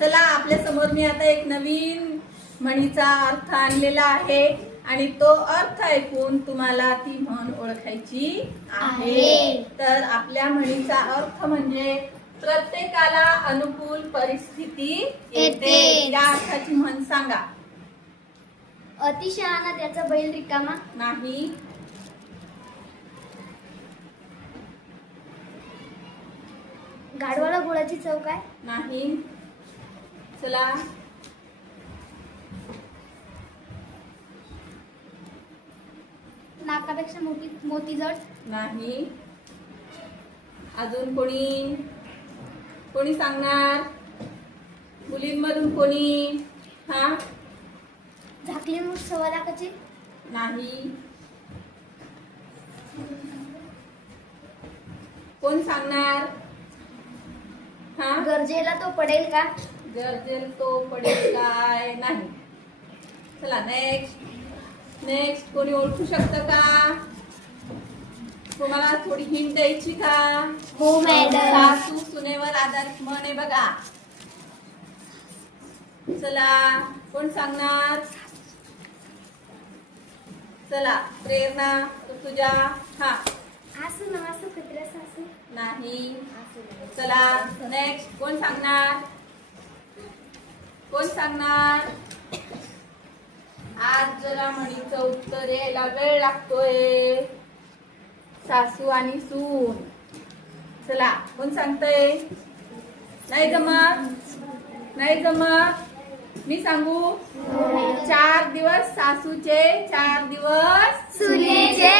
चला आपल्या समोर मी आता एक नवीन म्हणीचा अर्थ आणलेला आहे आणि तो अर्थ ऐकून तुम्हाला ती म्हण ओळखायची आहे। तर आपल्या म्हणीचा अर्थ म्हणजे प्रत्येकाला अनुकूल परिस्थिती येते। या अर्थाची म्हण सांगा। अतिशहाणा त्याचा बैल रिकामा नाही। गाढवाला गुळाची चव काय नाही। चला नाकापेक्षा मोती जड नाही। अजून कोणी कोणी सांगणार? मुलींमधून कोणी? हा झाकली मूठ सव्वा लाखाची नाही। कोण सांगणार? हा गरजेला तो पडेल का गरजेल तो पडेल काय? नाही। चला नेक्स्ट नेक्स्ट कोणी ओळखू शकतं का? तुम्हाला थोडी हिंट द्यायची का? हो मॅडम सासू सुनेवर आधारित म्हण आहे बघा। चला कोण सांगणार? चला प्रेरणा तुझ्या हा असू ना असू कुत्र्या सासू नाही। चला नेक्स्ट कोण सांगणार? कोण सांगणार? आज जरा म्हणीचं उत्तर यायला वेळ लागतोय। सासू आणि सून। चला कोण सांगतय? नाही जमत नाही जमत मी सांगू? 4 दिवस सासूचे 4 दिवस सुनेचे